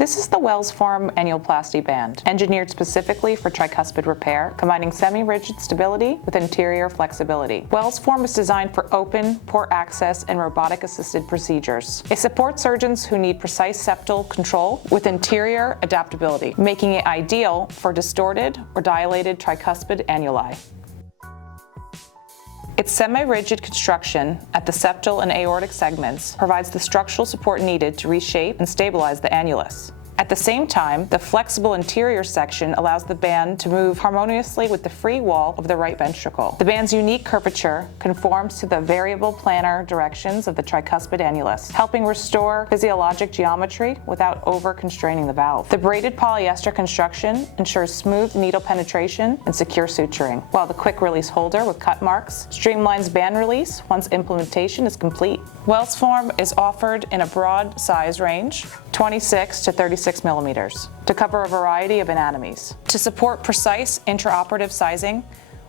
This is the WellsForm Annuloplasty Band, engineered specifically for tricuspid repair, combining semi-rigid stability with anterior flexibility. WellsForm is designed for open, port access, and robotic-assisted procedures. It supports surgeons who need precise septal control with anterior adaptability, making it ideal for distorted or dilated tricuspid annuli. Its semi-rigid construction at the septal and aortic segments provides the structural support needed to reshape and stabilize the annulus. At the same time, the flexible anterior section allows the band to move harmoniously with the free wall of the right ventricle. The band's unique curvature conforms to the variable planar directions of the tricuspid annulus, helping restore physiologic geometry without over-constraining the valve. The braided polyester construction ensures smooth needle penetration and secure suturing, while the quick-release holder with cut marks streamlines band release once implementation is complete. WellsForm is offered in a broad size range, 26 to 36 millimeters, to cover a variety of anatomies. To support precise intraoperative sizing,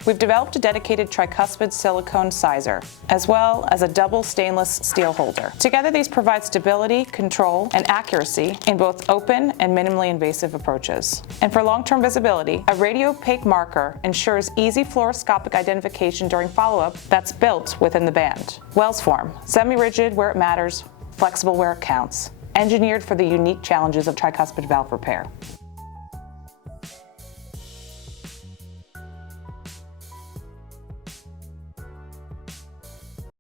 we've developed a dedicated tricuspid silicone sizer, as well as a double stainless steel holder. Together, these provide stability, control, and accuracy in both open and minimally invasive approaches. And for long-term visibility, a radiopaque marker ensures easy fluoroscopic identification during follow-up that's built within the band. WellsForm, semi-rigid where it matters, flexible where it counts. Engineered for the unique challenges of tricuspid valve repair.